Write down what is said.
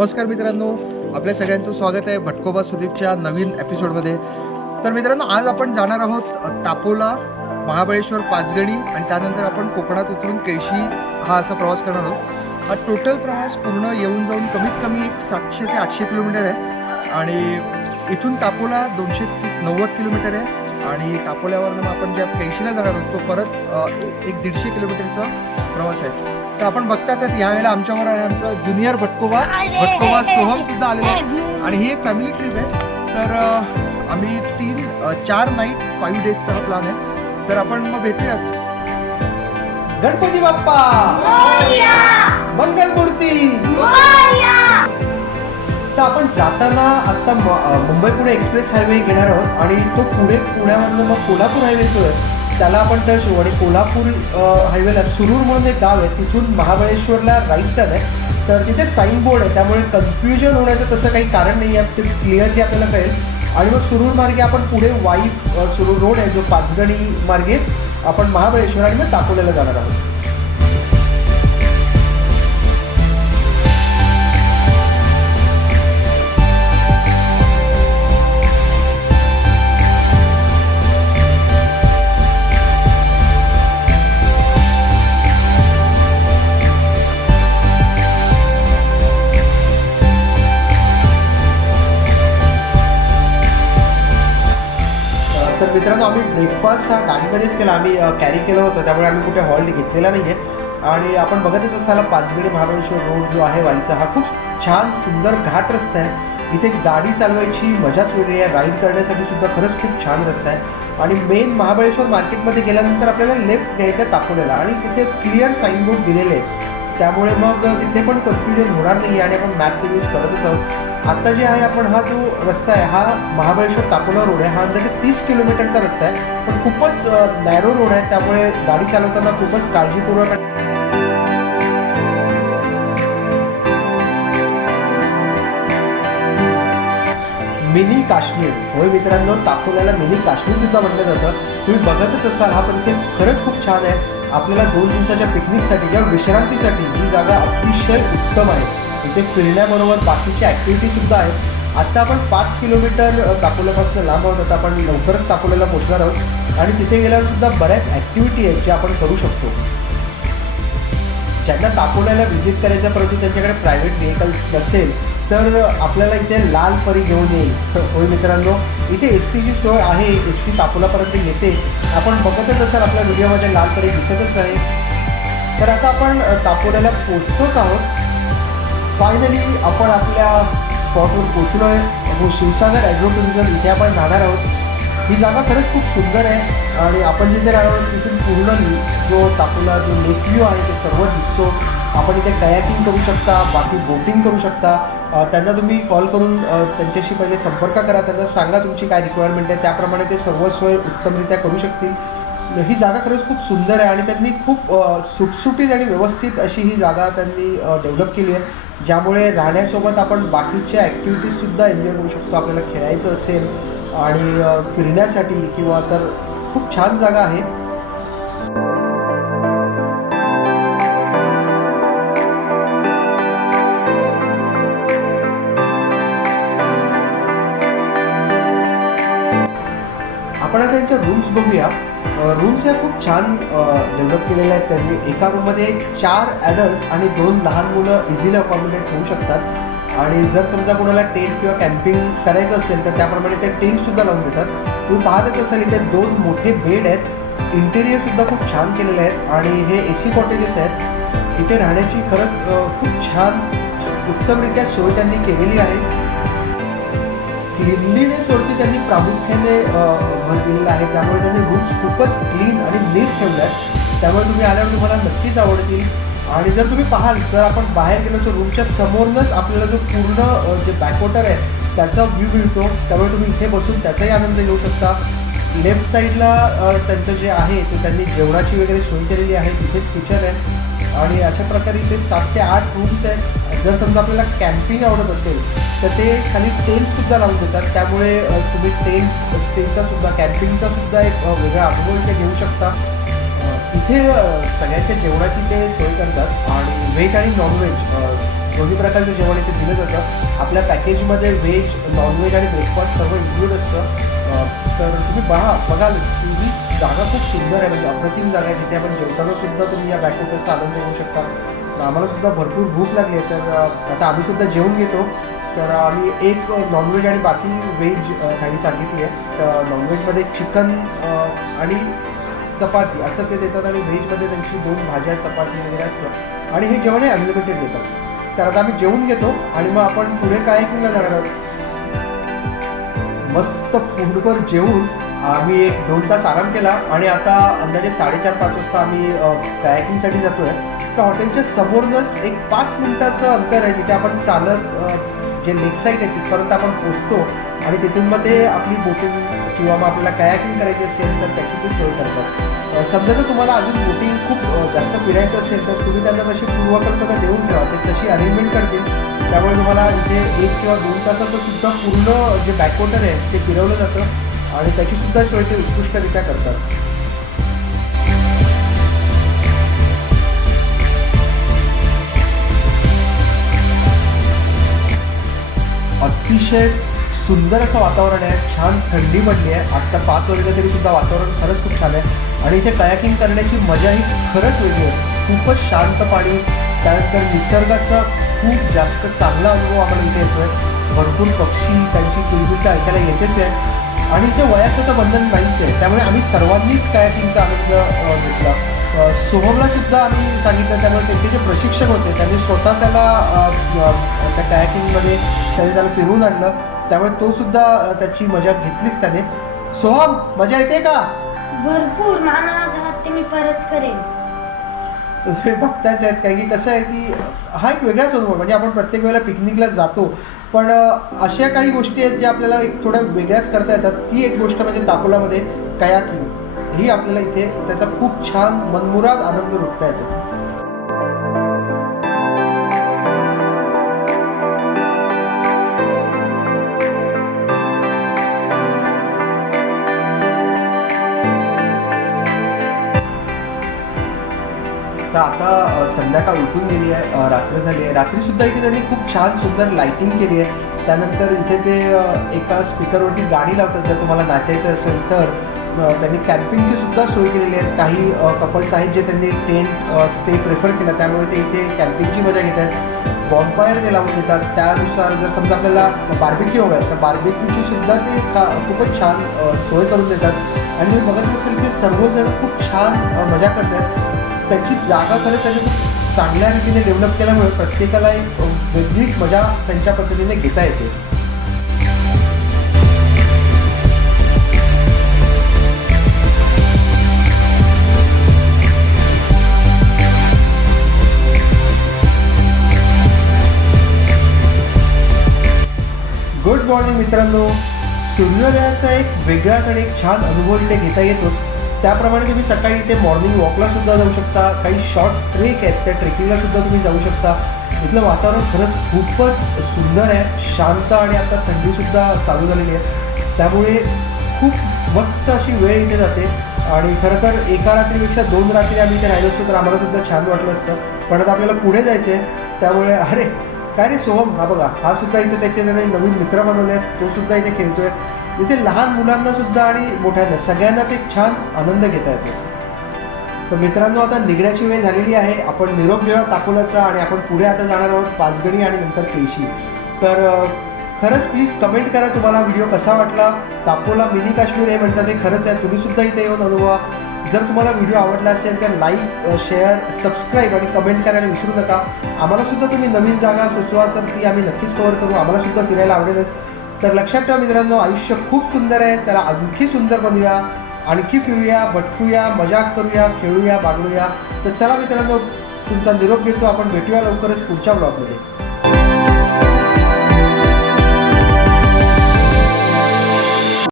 नमस्कार मित्रांनो, आपल्या सगळ्यांचं स्वागत आहे भटकोबा सुदीपच्या नवीन एपिसोडमध्ये. तर मित्रांनो, आज आपण जाणार आहोत टापोला, महाबळेश्वर, पाचगणी आणि त्यानंतर आपण कोकणात उतरून केळशी हा असा प्रवास करणार आहोत. हा टोटल प्रवास पूर्ण येऊन जाऊन कमीत कमी एक 700 ते 800 किलोमीटर आहे आणि इथून टापोला 290 किलोमीटर आहे आणि टापोल्यावरनं आपण ज्या केळशीला जाणार आहोत तो परत एक 150 किलोमीटरचा प्रवास आहे. तर आपण बघतात यावेळेला आमच्यावर आहे आमचा ज्युनियर भटकोबा सोहम सुद्धा आलेला आहे आणि ही एक फॅमिली ट्रिप आहे. तर आम्ही 4 नाईट 5 डेजचा हा प्लॅन आहे. तर आपण मग भेटूयाच. गणपती बाप्पा मंगलमूर्ती. तर आपण जाताना आता मुंबई पुणे एक्सप्रेस हायवे घेणार आहोत आणि तो पुढे पुण्यामधनं मग कोल्हापूर हायवे जो आहे त्याला आपण टच आणि कोल्हापूर हायवेला सुरूर म्हणून एक गाव आहे, तिथून महाबळेश्वरला राईट टर्न आहे. तर तिथे साईन बोर्ड आहे, त्यामुळे कन्फ्युजन होण्याचं तसं काही कारण नाही आहे, ते क्लिअरली आपल्याला कळेल. आणि मग सुरूर मार्गे आपण पुढे सुरूर रोड आहे जो पाचगणी मार्गे आपण महाबळेश्वर आणि मग टापोल्याला जाणार आहोत. तर मित्रांनो, आम्ही ब्रेकफास्ट हा गाडीमध्येच केला, आम्ही कॅरी केलं होतं, त्यामुळे आम्ही कुठे हॉल्ट घेतलेला नाही आहे. आणि आपण बघतच असाल पाचगणी महाबळेश्वर रोड जो आहे वाईचा, हा खूप छान सुंदर घाट रस्ता आहे. इथे गाडी चालवायची मजाच वेगळी आहे, राईड करण्यासाठी सुद्धा खरंच खूप छान रस्ता आहे. आणि मेन महाबळेश्वर मार्केटमध्ये गेल्यानंतर आपल्याला लेफ्ट घ्यायचं टापोल्याला आणि तिथे क्लिअर साईन बोर्ड दिलेले आहेत, त्यामुळे मग तिथे पण कन्फ्युजन होणार नाही आणि आपण मॅप ते यूज करतच आहोत. आता जे आहे आपण हा जो रस्ता आहे हा महाबळेश्वर टापोला रोड आहे, हा अंदाजे 30 किलोमीटरचा रस्ता आहे, पण खूपच नॅरो रोड आहे, त्यामुळे गाडी चालवताना खूपच काळजीपूर्वक. मिनी काश्मीर, होय मित्रांनो, टापोल्याला मिनी काश्मीर सुद्धा म्हटलं जातं. तुम्ही बघतच असाल, हा परिसर खरंच खूप छान आहे. आपल्याला 2 दिवसाच्या पिकनिकसाठी किंवा विश्रांतीसाठी ही जागा अतिशय उत्तम आहे. इथे फिरण्याबरोबर बाकीच्या ॲक्टिव्हिटीसुद्धा आहेत. आत्ता आपण 5 किलोमीटर टापोल्यापासून लांब आहोत, आता आपण लवकरच टापोल्याला पोहोचणार आहोत आणि तिथे गेल्यावर सुद्धा बऱ्याच ॲक्टिव्हिटी आहेत ज्या आपण करू शकतो. ज्यांना टापोल्याला व्हिजिट करायचं परंतु त्यांच्याकडे प्रायव्हेट व्हेकल्स नसेल तर आपल्याला इथे लाल परी घेऊन येईल. होय मित्रांनो, इथे एस टीची सोय आहे, एस टी टापोलापर्यंत येते. आपण बघतच असाल आपल्या व्हिडिओमध्ये लाल परी दिसतच आहे. तर आता आपण टापोल्याला पोचतोच आहोत. फायनली आपण आपल्या स्पॉटवर पोचलो आहे. शिवसागर ॲग्रो टुरिझम इथे आपण राहणार आहोत. ही जागा खरंच खूप सुंदर आहे आणि आपण जिथे राहणार आहोत तिथून पूर्ण जो टापोला जो लेक व्ह्यू आहे ते सर्व दिसतो. आपण इथे कयाकिंग करू शकता, बाकी बोटिंग करू शकता. त्यांना तुम्ही कॉल करून त्यांच्याशी पहिले संपर्क करा, त्यांना सांगा तुमची काय रिक्वायरमेंट आहे, त्याप्रमाणे ते सर्व सोय उत्तमरित्या करू शकतील. ही जागा खरंच खूप सुंदर आहे आणि त्यांनी खूप सुटसुटीत आणि व्यवस्थित अशी ही जागा त्यांनी डेव्हलप केली आहे, ज्यामुळे राहण्यासोबत आपण बाकीच्या ॲक्टिव्हिटीजसुद्धा एन्जॉय करू शकतो. आपल्याला खेळायचं असेल आणि फिरण्यासाठी किंवा तर खूप छान जागा आहे. आपण आता त्यांच्या रूम्स बघूया. रूम्स ह्या खूप छान डेव्हलप केलेल्या आहेत त्यांनी. एका रूममध्ये 4 ॲडल्ट आणि 2 लहान मुलं इझिली अकॉमोडेट होऊ शकतात. आणि जर समजा कोणाला टेंट किंवा कॅम्पिंग करायचं असेल तर त्याप्रमाणे ते टेंटसुद्धा लावून देतात. तुम्ही पाहतच असाल इथे 2 मोठे बेड आहेत. इंटेरियरसुद्धा खूप छान केलेले आहेत आणि हे AC कॉटेजेस आहेत. इथे राहण्याची खरंच खूप छान उत्तमरित्या सोय त्यांनी केलेली आहे. क्लिनलीनेसवरती त्यांनी प्रामुख्याने भर दिलेला आहे, त्यामुळे त्यांनी रूम्स खूपच क्लीन आणि नीट ठेवले आहेत. त्यामुळे तुम्ही आल्यावर तुम्हाला नक्कीच आवडतील. आणि जर तुम्ही पाहाल तर आपण बाहेर गेलो तर रूमच्या समोरूनच आपल्याला जो पूर्ण जे बॅकवॉटर आहे त्याचा व्ह्यू मिळतो, त्यामुळे तुम्ही इथे बसून त्याचाही आनंद घेऊ शकता. लेफ्ट साईडला त्यांचं जे आहे ते त्यांनी जेवणाची वगैरे सोय केलेली आहे, तिथेच किचन आहे आणि अशा प्रकारे इथे 7 ते 8 रूम्स आहेत. जर समजा आपल्याला कॅम्पिंग आवडत असेल तर ते खाली टेंटसुद्धा लावून देतात, त्यामुळे तुम्ही स्टेचासुद्धा कॅम्पिंगचासुद्धा एक वेगळा अनुभव इथे घेऊ शकता. इथे सगळ्यांच्या जेवणाची ते सोय करतात आणि व्हेज आणि नॉनव्हेज दोन्ही प्रकारचं जेवण इथे दिलं जातं. आपल्या पॅकेजमध्ये व्हेज, नॉनव्हेज आणि ब्रेकफास्ट सर्व इन्क्लूड असतं. तर तुम्ही बघाल की ही जागा खूप सुंदर आहे, म्हणजे अप्रतिम जागा आहे, जिथे आपण जेवताना सुद्धा तुम्ही या बॅकवॉटर्सचा आनंद घेऊ शकता. आम्हाला सुद्धा भरपूर भूक लागली आहे, तर आता आम्ही सुद्धा जेवून घेतो. तर आम्ही एक नॉनव्हेज आणि बाकी व्हेज थाळी सांगितली आहे. तर नॉनव्हेजमध्ये चिकन आणि चपाती असं ते देतात आणि व्हेजमध्ये त्यांची 2 भाज्या, चपाती वगैरे असतं आणि हे जेवण हे अनलिमिटेड देतात. तर आता आम्ही जेवून घेतो आणि मग आपण पुढे कायाकिंगला जाणार आहोत. मस्त पोटभर जेवून आम्ही 1-2 तास आराम केला आणि आता अंदाजे 4:30-5 वाजता आम्ही कायाकिंगसाठी जातो आहे. तर हॉटेलच्या समोरूनच एक 5 मिनिटाचं अंतर आहे, जिथे आपण चालत जे लेक साईड आहे तिथपर्यंत आपण पोचतो आणि तिथून मग ते आपली बोटिंग किंवा मग आपल्याला कायाकिंग करायची असेल तर त्याची ती सोय करतात. समजा जर तुम्हाला अजून बोटिंग खूप जास्त फिरायचं असेल तर तुम्ही त्यांना तशी पूर्वकल्पना देऊन ठेवा, ते तशी अरेंजमेंट करतील. त्यामुळे तुम्हाला इथे 1 किंवा 2 तासाचं सुद्धा पूर्ण जे बॅकवॉटर आहे ते फिरवलं जातं आणि त्याचीसुद्धा सोय ते उत्कृष्टरित्या करतात. अतिशय सुंदर असं वातावरण आहे, छान थंडी पडली आहे. आत्ता 5 वाजले तरी सुद्धा वातावरण खरंच खूप छान आहे आणि इथे कायाकिंग करण्याची मजा ही खरंच वेगळी आहे. खूपच शांत पाणी, त्यानंतर निसर्गाचा खूप जास्त चांगला अनुभव आम्हाला इथे येतो आहे. भरपूर पक्षी, त्यांची किलबिट ऐकायला येतेच आहे आणि इथे वयाचं तर बंधन नाहीच आहे. त्यामुळे आम्ही सर्वांनीच कायाकिंगचा आनंद घेतला. सोहमला सुद्धा आम्ही सांगितलं, त्यामुळे त्यांचे जे प्रशिक्षक होते त्यांनी स्वतः त्याला त्या कायाकिंगमध्ये त्याला फिरवून आणलं. त्यामुळे तो सुद्धा त्याची मजा घेतलीच त्याने. सोहम, मजा येते का? भरपूर. मला असं वाटते मी परत करेन. तुम्ही बघताच आहेत, कारण की कसं आहे की हा एक वेगळाच अनुभव. म्हणजे आपण प्रत्येक वेळेला पिकनिकला जातो, पण अशा काही गोष्टी आहेत ज्या आपल्याला एक थोड्या वेगळ्याच करता येतात. ती एक गोष्ट म्हणजे तापोलामध्ये कायाकिंग ही आपल्याला इथे त्याचा खूप छान मनमुराद आनंद लुटता येतो. तर आता संध्याकाळ उठून गेली आहे, रात्र झाली आहे. रात्रीसुद्धा इथे त्यांनी खूप छान सुंदर लाईटिंग केली आहे. त्यानंतर इथे ते एका स्पीकरवरती गाणी लावतात. जर तुम्हाला नाचायचं असेल तर त्यांनी कॅम्पिंगची सुद्धा सोय केलेली आहे. काही कपल्स आहेत जे त्यांनी टेंट स्टे प्रेफर केला, त्यामुळे ते इथे कॅम्पिंगची मजा घेत आहेत. बॉनफायर ते लावून देतात. त्यानुसार जर समजा आपल्याला बार्बिक्यू हवं आहे तर बार्बिक्यूची सुद्धा ते खूपच छान सोय करून देतात आणि तुम्ही बघत असेल की सर्वजण खूप छान मजा करतात. त्यांची जागा खरंच त्यांनी खूप चांगल्या रीतीने डेव्हलप केल्यामुळे प्रत्येकाला एक वेगळीच मजा त्यांच्या पद्धतीने घेता येते. गुड मॉर्निंग मित्रांनो. सूर्योदयाचा एक वेगळाच आणि एक छान अनुभव इथे घेता येतोच. त्याप्रमाणे तुम्ही सकाळी इथे मॉर्निंग वॉकला सुद्धा जाऊ शकता. काही शॉर्ट ट्रेक आहेत, त्या ट्रेकिंगला सुद्धा तुम्ही जाऊ शकता. इथलं वातावरण खरंच खूपच सुंदर आहे, शांत आणि आता थंडीसुद्धा चालू झालेली आहे. त्यामुळे खूप मस्त अशी वेळ इथे जाते आणि खरं तर एका रात्रीपेक्षा 2 रात्री आम्ही इथे राहिलो असतो तर आम्हाला सुद्धा छान वाटलं असतं. पण आता आपल्याला पुढे जायचं आहे, त्यामुळे अरे काय रे सोहम, हा बघा, हा सुद्धा इथे त्याचे नवीन मित्र बनवले आहेत, तो सुद्धा इथे खेळतोय. इथे लहान मुलांना सुद्धा आणि मोठ्यांना सगळ्यांनाच एक छान आनंद घेता येतो. तर मित्रांनो, आता निघण्याची वेळ झालेली आहे. आपण निरोप घेऊया तापोलाचा आणि आपण पुढे आता जाणार आहोत पाचगणी आणि नंतर केळशी. तर खरंच प्लीज कमेंट करा तुम्हाला व्हिडिओ कसा वाटला. तापोला मिनी काश्मीर हे म्हणतात, हे खरंच आहे. तुम्ही सुद्धा इथे येऊन अनुभवा. जर तुम्हाला व्हिडिओ आवडला असेल तर लाईक, शेअर, सबस्क्राईब आणि कमेंट करायला विसरू नका. आम्हाला सुद्धा तुम्ही नवीन जागा सुचवा तर ती आम्ही नक्कीच कव्हर करू. आम्हाला सुद्धा फिरायला आवडेलच. तर लक्षात ठेवा मित्रांनो, आयुष्य खूप सुंदर आहे, त्याला आणखी सुंदर बनवूया, आणखी फिरूया, भटकूया, मजाक करूया, खेळूया, बागडूया. तर चला मित्रांनो, तुमचा निरोप घेतो. आपण भेटूया लवकरच पुढच्या ब्लॉगमध्ये.